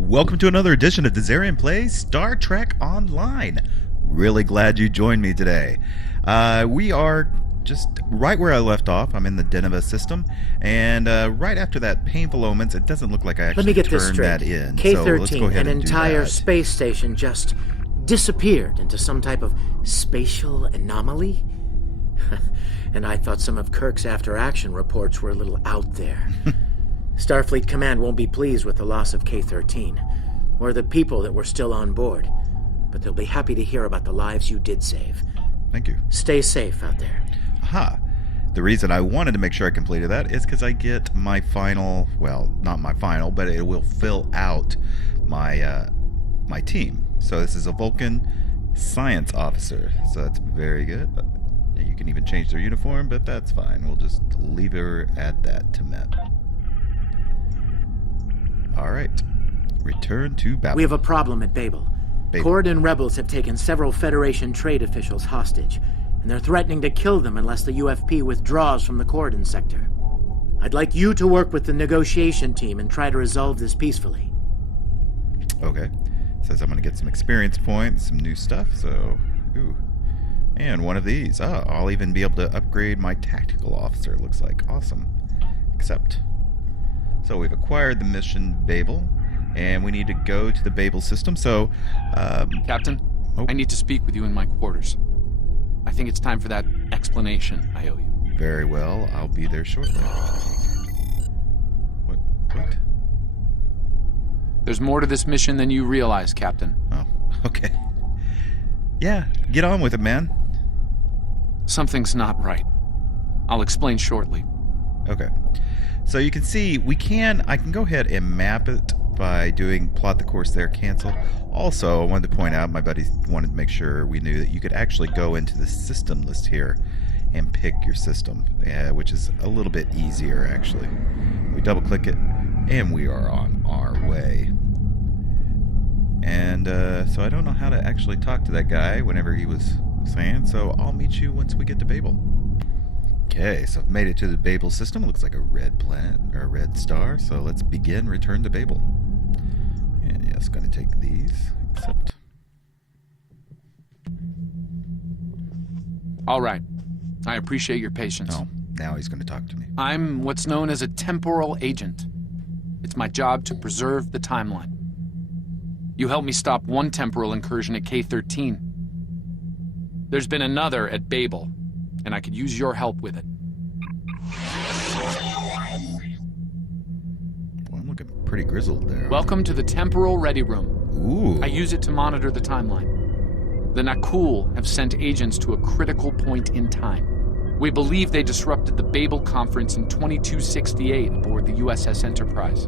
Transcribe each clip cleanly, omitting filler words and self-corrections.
Welcome to another edition of Dizzarian Plays Star Trek Online. Really glad you joined me today. We are just right where I left off. I'm in the Deneva system, and right after that painful omens, it doesn't look like I actually turned that in. K-13, so let's go ahead an and entire do that. space station just disappeared into some type of spatial anomaly. And I thought some of Kirk's after-action reports were a little out there. Starfleet Command won't be pleased with the loss of K-13, or the people that were still on board, but they'll be happy to hear about the lives you did save. Thank you. Stay safe out there. Aha. The reason I wanted to make sure I completed that is because I get my final, well, not my final, but it will fill out my my team. So this is a Vulcan science officer, so that's very good. You can even change their uniform, but that's fine. We'll just leave her at that to Met. Alright. Return to Babel. We have a problem at Babel. Corridon rebels have taken several Federation trade officials hostage, and they're threatening to kill them unless the UFP withdraws from the Corridon sector. I'd like you to work with the negotiation team and try to resolve this peacefully. Okay. Says I'm going to get some experience points, some new stuff, so... Ooh. And one of these. Oh, I'll even be able to upgrade my tactical officer, it looks like. Awesome. Accept. So we've acquired the mission Babel, and we need to go to the Babel system, so... Captain, I need to speak with you in my quarters. I think it's time for that explanation I owe you. Very well, I'll be there shortly. What? There's more to this mission than you realize, Captain. Oh, okay. Yeah, get on with it, man. Something's not right. I'll explain shortly. Okay. So you can see, I can go ahead and map it by doing plot the course there, cancel. Also, I wanted to point out, my buddies wanted to make sure we knew that you could actually go into the system list here and pick your system, which is a little bit easier, actually. We double click it, and we are on our way. And so I don't know how to actually talk to that guy whenever he was saying, so I'll meet you once we get to Babel. Okay, so I've made it to the Babel system. It looks like a red planet, or a red star, so let's begin Return to Babel. And yes, going to take these, accept. All right. I appreciate your patience. Oh, now he's going to talk to me. I'm what's known as a temporal agent. It's my job to preserve the timeline. You helped me stop one temporal incursion at K-13. There's been another at Babel, and I could use your help with it. Well, I'm looking pretty grizzled there. Welcome to the Temporal Ready Room. Ooh. I use it to monitor the timeline. The Nakul have sent agents to a critical point in time. We believe they disrupted the Babel conference in 2268 aboard the USS Enterprise.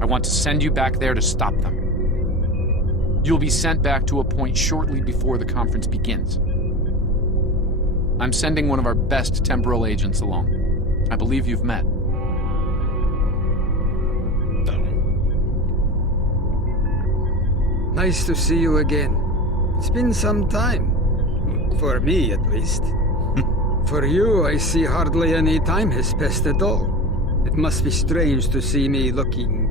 I want to send you back there to stop them. You'll be sent back to a point shortly before the conference begins. I'm sending one of our best temporal agents along. I believe you've met. Nice to see you again. It's been some time. For me, at least. For you, I see hardly any time has passed at all. It must be strange to see me looking,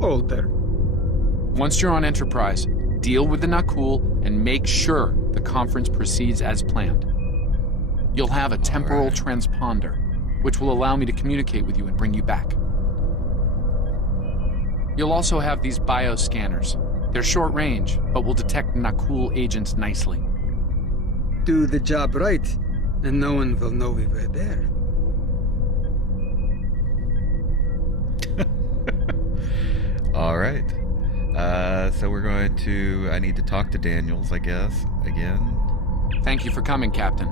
older. Once you're on Enterprise, deal with the Nakul and make sure the conference proceeds as planned. You'll have a temporal transponder, which will allow me to communicate with you and bring you back. You'll also have these bioscanners. They're short range, but will detect Nakul agents nicely. Do the job right, and no one will know we were there. All right. So we're going to... I need to talk to Daniels, I guess, again. Thank you for coming, Captain.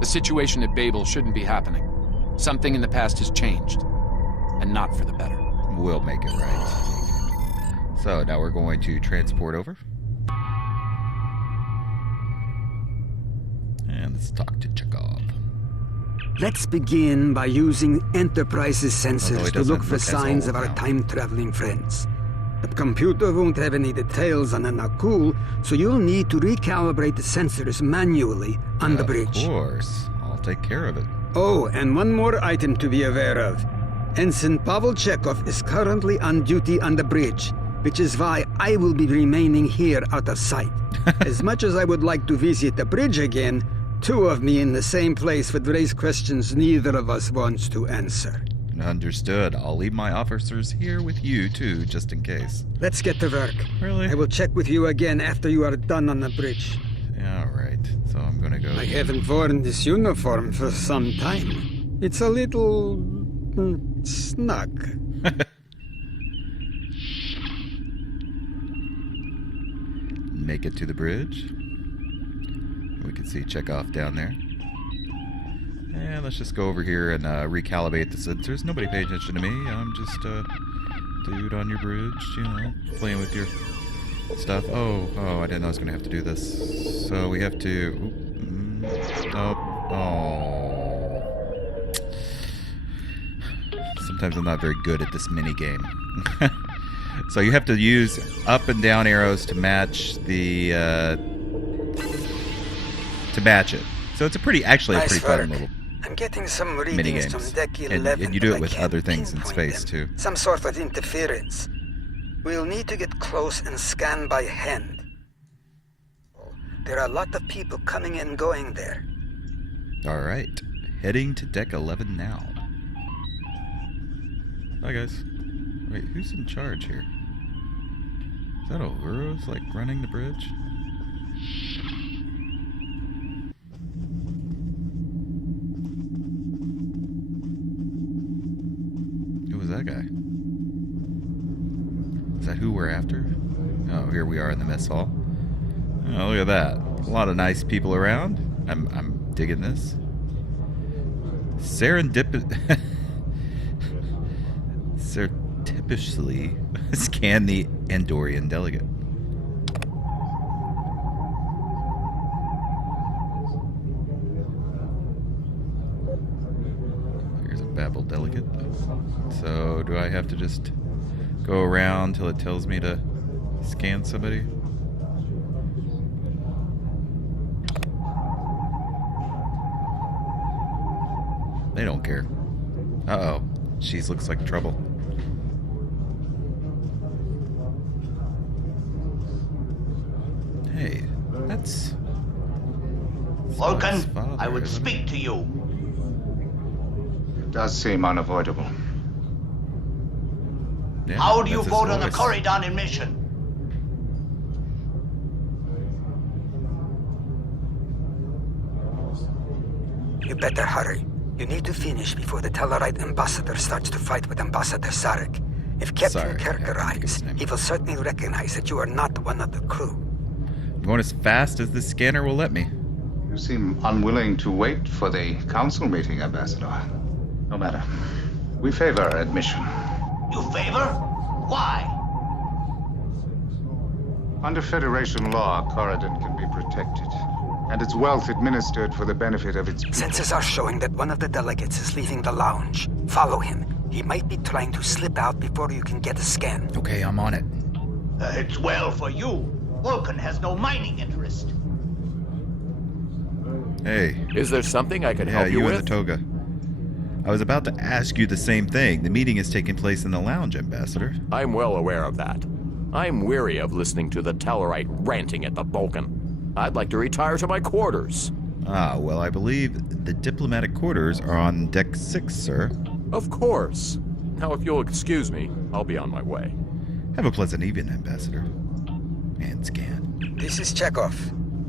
The situation at Babel shouldn't be happening. Something in the past has changed, and not for the better. We'll make it right. So now we're going to transport over. And let's talk to Chekhov. Let's begin by using Enterprise's Although sensors it to look doesn't for look as signs old of our now. time-traveling friends. The computer won't have any details on the Nakul, so you'll need to recalibrate the sensors manually on the bridge. Of course. I'll take care of it. Oh, and one more item to be aware of. Ensign Pavel Chekhov is currently on duty on the bridge, which is why I will be remaining here out of sight. As much as I would like to visit the bridge again, two of me in the same place would raise questions neither of us wants to answer. Understood. I'll leave my officers here with you, too, just in case. Let's get to work. Really? I will check with you again after you are done on the bridge. Yeah, all right. So I'm gonna go... I haven't worn this uniform for some time. It's a little... snug. Make it to the bridge. We can see Chekhov down there. And let's just go over here and recalibrate the sensors. Nobody pay attention to me. I'm just a dude on your bridge, you know, playing with your stuff. Oh, I didn't know I was going to have to do this. So we have to... Sometimes I'm not very good at this mini game. So you have to use up and down arrows to match the... to match it. So it's a pretty fun little... I'm getting some readings from deck 11. And you do it with other things in space, too. Some sort of interference. We'll need to get close and scan by hand. There are a lot of people coming and going there. All right. Heading to deck 11 now. Bye, guys. Wait, who's in charge here? Is that Ouro's, like, running the bridge? That guy. Is that who we're after? Oh, here we are in the mess hall. Oh, look at that. A lot of nice people around. I'm digging this. Surreptitiously scan the Andorian delegate. Here's a Babel delegate. So, do I have to just go around till it tells me to scan somebody? They don't care. Uh-oh. She looks like trouble. Hey, that's... Vulcan, father, I would speak to you. It does seem unavoidable. Yeah, How do you that's his vote on the voice. Corridon mission? You better hurry. You need to finish before the Tellarite ambassador starts to fight with Ambassador Sarek. If Captain Sarek, Kirk yeah, I think arrives, his name. he will certainly recognize that you are not one of the crew. I'm going as fast as the scanner will let me. You seem unwilling to wait for the council meeting, Ambassador. No matter. We favor admission. You favor? Why? Under Federation law, Corridon can be protected, and its wealth administered for the benefit of its people. Sensors are showing that one of the delegates is leaving the lounge. Follow him. He might be trying to slip out before you can get a scan. Okay, I'm on it. It's well for you. Vulcan has no mining interest. Hey. Is there something I could Yeah, help you you with? in the toga. I was about to ask you the same thing. The meeting is taking place in the lounge, Ambassador. I'm well aware of that. I'm weary of listening to the Tellarite ranting at the Vulcan. I'd like to retire to my quarters. Ah, well, I believe the diplomatic quarters are on deck 6, sir. Of course. Now, if you'll excuse me, I'll be on my way. Have a pleasant evening, Ambassador. And scan. This is Chekhov.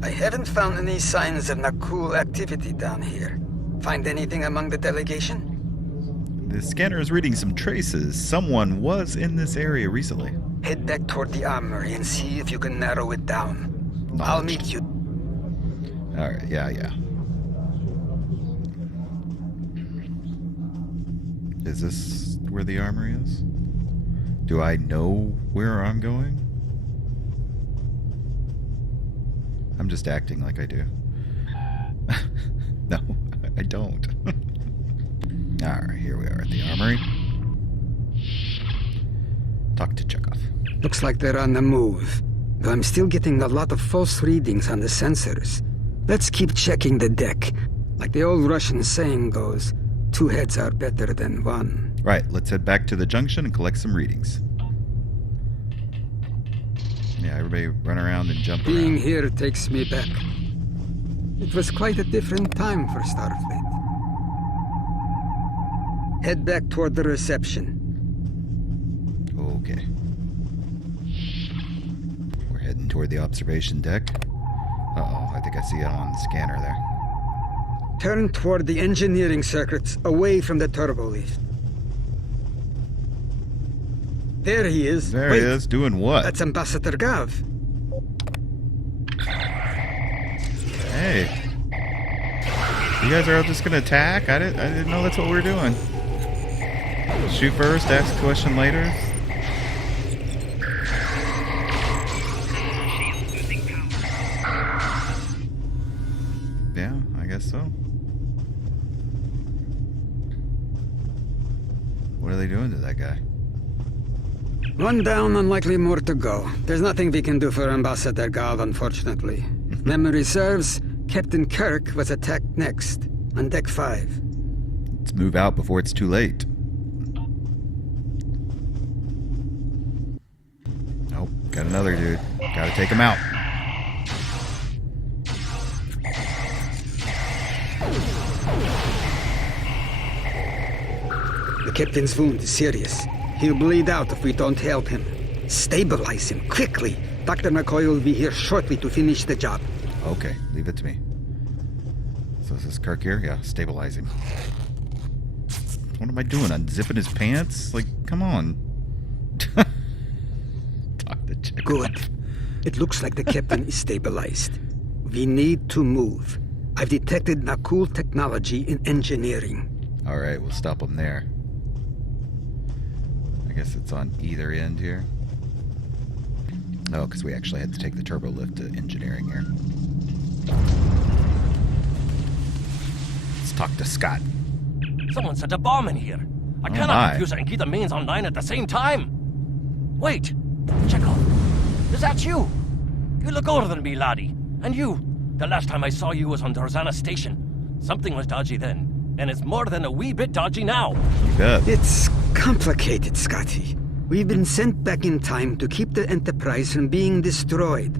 I haven't found any signs of Nakul activity down here. Find anything among the delegation? The scanner is reading some traces. Someone was in this area recently. Head back toward the armory and see if you can narrow it down. I'll meet you. Alright, yeah. Is this where the armory is? Do I know where I'm going? I'm just acting like I do. No, I don't. Alright, here we are at the armory. Talk to Chekhov. Looks like they're on the move. Though I'm still getting a lot of false readings on the sensors. Let's keep checking the deck. Like the old Russian saying goes, two heads are better than one. Right, let's head back to the junction and collect some readings. Yeah, everybody run around and jump Being around. here takes me back. It was quite a different time for Starfleet. Head back toward the reception. Okay. We're heading toward the observation deck. Uh-oh, I think I see it on the scanner there. Turn toward the engineering circuits, away from the turbo lift. There he is. There Wait, he is, doing what? That's Ambassador Gav. Hey. You guys are just gonna attack? I didn't know that's what we were doing. Shoot first, ask a question later. Yeah, I guess so. What are they doing to that guy? One down, unlikely more to go. There's nothing we can do for Ambassador Gav, unfortunately. If memory serves, Captain Kirk was attacked next, on Deck 5. Let's move out before it's too late. Nope, got another dude. Gotta take him out. The captain's wound is serious. He'll bleed out if we don't help him. Stabilize him, quickly. Dr. McCoy will be here shortly to finish the job. Okay, leave it to me. So is this Kirk here? Yeah, stabilize him. What am I doing? Unzipping his pants? Like, come on. Talk to Chick. Good. It looks like the captain is stabilized. We need to move. I've detected Nakul technology in engineering. Alright, we'll stop him there. I guess it's on either end here. No, because we actually had to take the turbo lift to engineering here. Let's talk to Scott. Someone set a bomb in here. I Oh cannot my. defuse it and keep the mains online at the same time. Wait, Chekhov, is that you? You look older than me, laddie. And you, the last time I saw you was on Dorzana Station. Something was dodgy then, and it's more than a wee bit dodgy now. You bet. It's complicated, Scotty. We've been sent back in time to keep the Enterprise from being destroyed.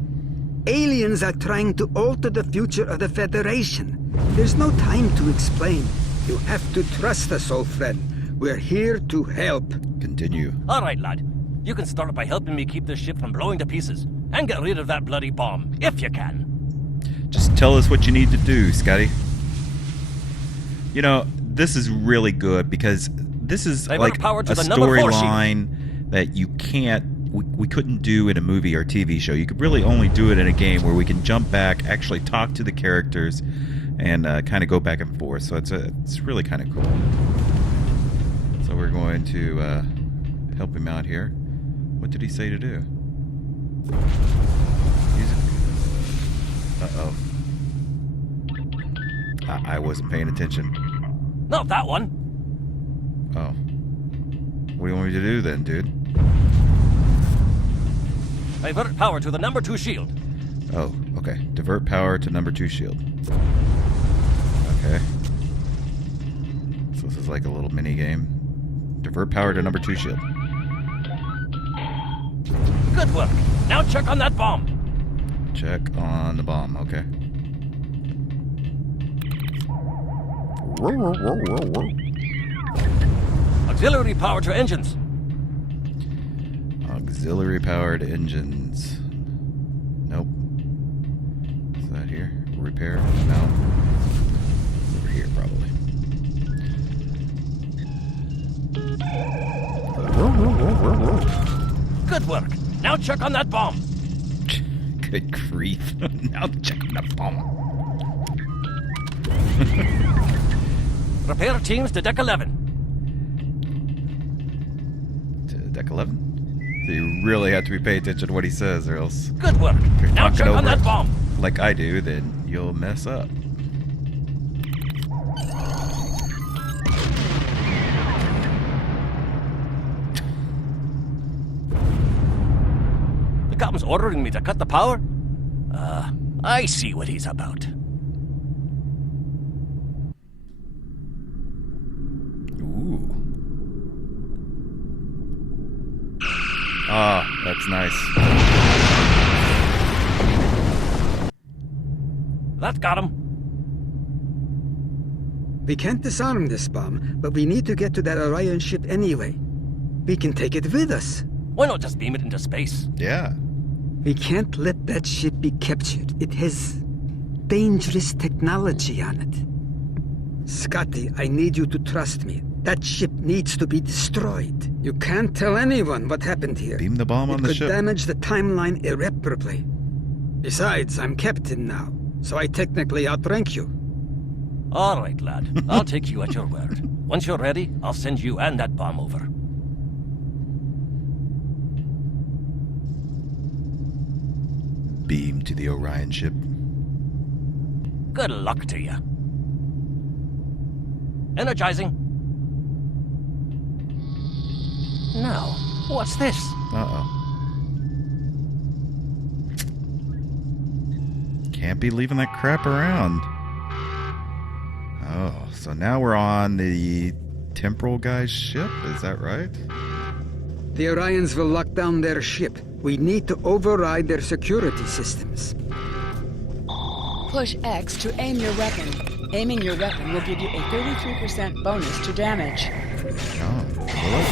Aliens are trying to alter the future of the Federation. There's no time to explain. You have to trust us, old friend. We're here to help. Continue. All right, lad. You can start by helping me keep this ship from blowing to pieces, and get rid of that bloody bomb, if you can. Just tell us what you need to do, Scotty. You know, this is really good because this is Divert like power to a the number 4 shield. storyline that you can't, we couldn't do in a movie or TV show. You could really only do it in a game where we can jump back, actually talk to the characters, and kind of go back and forth. So it's really kind of cool. So we're going to help him out here. What did he say to do? Uh-oh. I wasn't paying attention. Not that one. Oh. What do you want me to do then, dude? Divert power to the number 2 shield. Oh, okay. Divert power to number 2 shield. Okay. So this is like a little mini game. Divert power to number 2 shield. Good work. Now check on that bomb. Check on the bomb. Okay. Auxiliary power to engines. Auxiliary powered engines. Nope. Is that here? Repair? No. Over here, probably. Good work. Now check on that bomb. Good grief. Now check on the bomb. Repair teams to deck 11. To deck 11? So you really have to be paying attention to what he says, or else Good work. if you're Now talking check over on that it bomb. like I do, then you'll mess up. The captain's ordering me to cut the power? I see what he's about. Ooh. Ah, that's nice. That got him. We can't disarm this bomb, but we need to get to that Orion ship anyway. We can take it with us. Why not just beam it into space? Yeah. We can't let that ship be captured. It has dangerous technology on it. Scotty, I need you to trust me. That ship needs to be destroyed. You can't tell anyone what happened here. Beam the bomb on the ship. It could damage the timeline irreparably. Besides, I'm captain now, so I technically outrank you. All right, lad. I'll take you at your word. Once you're ready, I'll send you and that bomb over. Beam to the Orion ship. Good luck to you. Energizing. Now, what's this? Uh-oh. Can't be leaving that crap around. Oh, so now we're on the temporal guy's ship, is that right? The Orions will lock down their ship. We need to override their security systems. Push X to aim your weapon. Aiming your weapon will give you a 33% bonus to damage. Oh, really?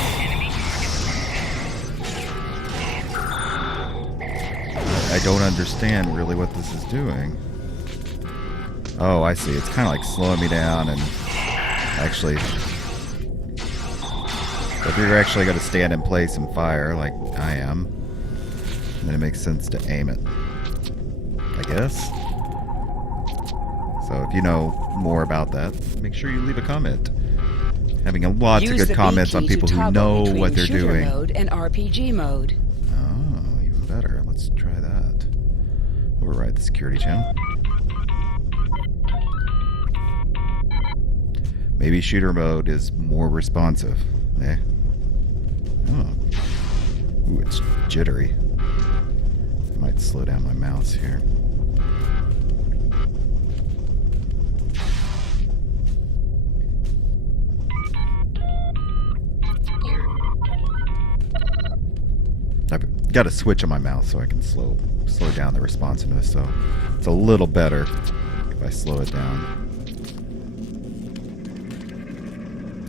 I don't understand really what this is doing. Oh, I see. It's kind of like slowing me down and actually... If you're actually going to stand in place and fire like I am, then it makes sense to aim it. I guess. So if you know more about that, make sure you leave a comment. Having lots of good comments on people who know what they're doing. Mode and RPG mode. Oh, even better. Let's try that. Override the security channel. Maybe shooter mode is more responsive. Eh? Oh. Ooh, it's jittery. I might slow down my mouse here. I've got a switch on my mouse so I can slow down the responsiveness, so it's a little better if I slow it down.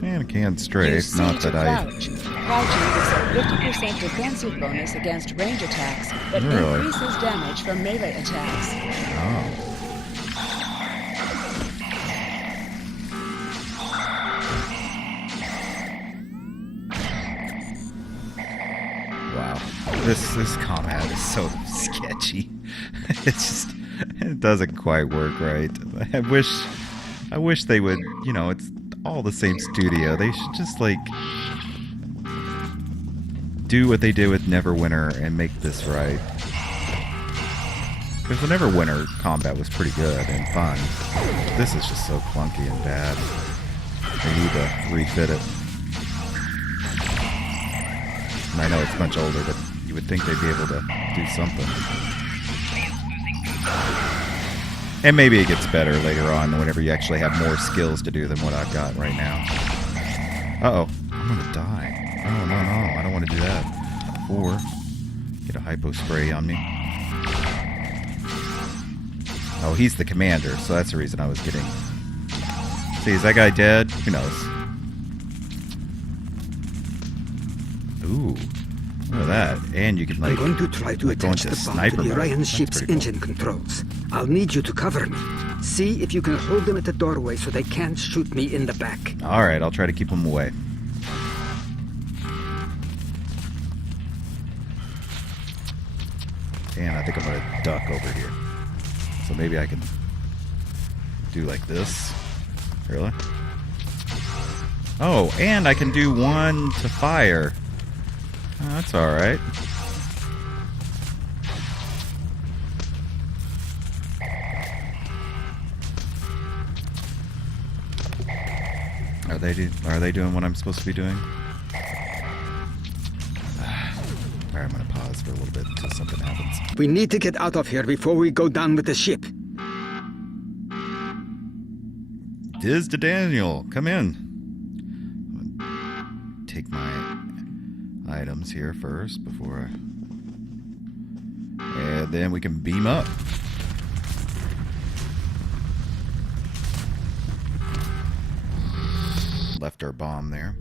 And I can strafe, not that crouch. Crouching gives a 50% defensive bonus against range attacks, but increases damage from melee attacks. Oh. Wow. This combat is so sketchy. It doesn't quite work right. I wish they would, it's all the same studio. They should just do what they did with Neverwinter and make this right. Because the Neverwinter combat was pretty good and fun. This is just so clunky and bad. They need to refit it. And I know it's much older, but you would think they'd be able to do something. And maybe it gets better later on whenever you actually have more skills to do than what I've got right now. Uh-oh. I'm gonna die. Oh, no. I don't want to do that. Or get a hypo spray on me. Oh, he's the commander, so that's the reason I was getting... See, is that guy dead? Who knows? Ooh. Look at that. And you can, I'm going to try to attach the bomb to the Orion ship's engine controls. I'll need you to cover me. See if you can hold them at the doorway so they can't shoot me in the back. Alright, I'll try to keep them away. And I think I'm going to duck over here. So maybe I can do like this. Really? Oh, and I can do one to fire. Oh, that's alright. Are they doing what I'm supposed to be doing? Alright, I'm gonna pause for a little bit until something happens. We need to get out of here before we go down with the ship. Diz to Daniel, come in. Take my items here first before and then we can beam up. Left our bomb there.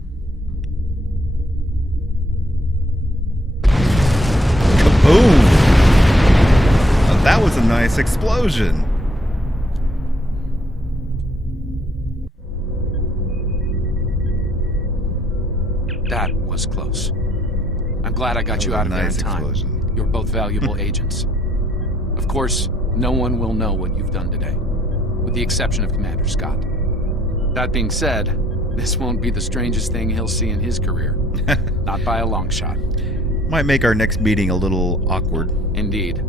Kaboom! Now that was a nice explosion. That was close. I'm glad I got you out of there in time. Explosion. You're both valuable agents. Of course, no one will know what you've done today, with the exception of Commander Scott. That being said, this won't be the strangest thing he'll see in his career. Not by a long shot. Might make our next meeting a little awkward. Indeed.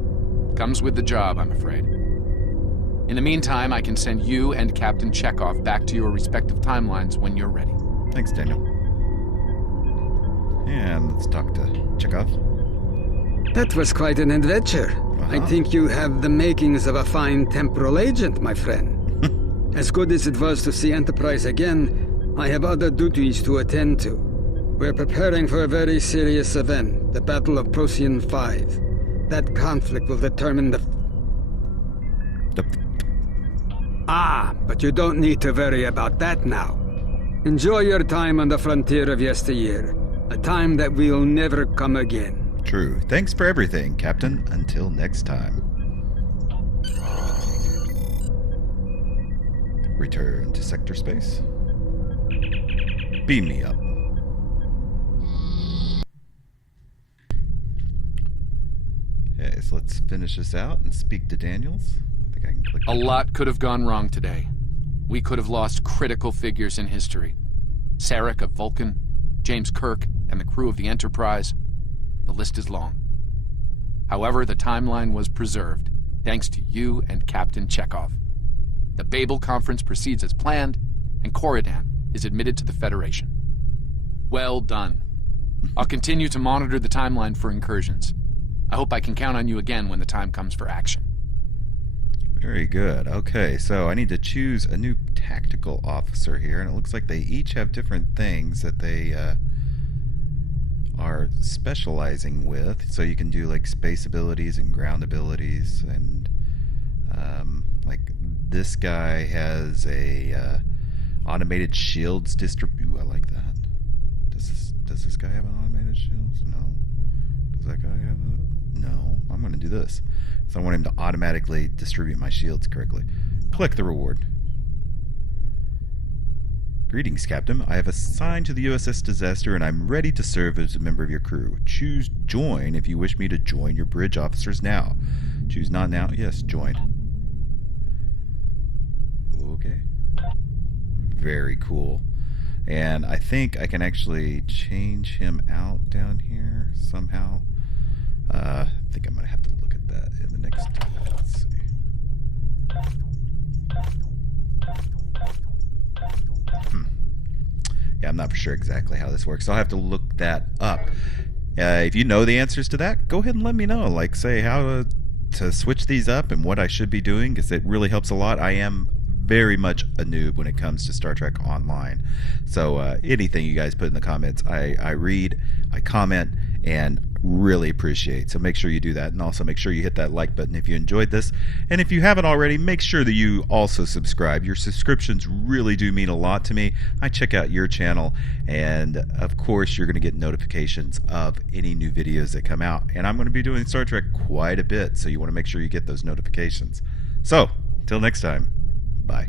Comes with the job, I'm afraid. In the meantime, I can send you and Captain Chekhov back to your respective timelines when you're ready. Thanks, Daniel. And let's talk to Chekhov. That was quite an adventure. I think you have the makings of a fine temporal agent, my friend. As good as it was to see Enterprise again, I have other duties to attend to. We're preparing for a very serious event, the Battle of Procyon 5. That conflict will determine the... but you don't need to worry about that now. Enjoy your time on the frontier of yesteryear, a time that will never come again. True. Thanks for everything, Captain. Until next time. Return to sector space. Beam me up. Okay, so let's finish this out and speak to Daniels. I think I can click. A lot could have gone wrong today. We could have lost critical figures in history. Sarek of Vulcan, James Kirk, and the crew of the Enterprise. The list is long. However, the timeline was preserved, thanks to you and Captain Chekhov. The Babel conference proceeds as planned, and Corridan is admitted to the Federation. Well done. I'll continue to monitor the timeline for incursions. I hope I can count on you again when the time comes for action. Very good. Okay, so I need to choose a new tactical officer here, and it looks like they each have different things that they are specializing with. So you can do like space abilities and ground abilities, and like this guy has a automated shields distribute. I like that. Does this guy have an automated shields? No. Does that guy have a... No. I'm going to do this. So I want him to automatically distribute my shields correctly. Click the reward. Greetings, Captain. I have assigned to the USS Disaster, and I'm ready to serve as a member of your crew. Choose Join if you wish me to join your bridge officers now. Choose Not Now. Yes, Join. Okay. Very cool. And I think I can actually change him out down here somehow. I think I'm going to have to look at that in the next... Let's see. Yeah, I'm not for sure exactly how this works, so I'll have to look that up. If you know the answers to that, go ahead and let me know. Like, say how to switch these up and what I should be doing, because it really helps a lot. I am very much a noob when it comes to Star Trek Online. So anything you guys put in the comments, I read, I comment, and really appreciate. So make sure you do that, and also make sure you hit that like button if you enjoyed this. And if you haven't already, make sure that you also subscribe. Your subscriptions really do mean a lot to me. I check out your channel, and of course you're going to get notifications of any new videos that come out. And I'm going to be doing Star Trek quite a bit, so you want to make sure you get those notifications. So, till next time, bye.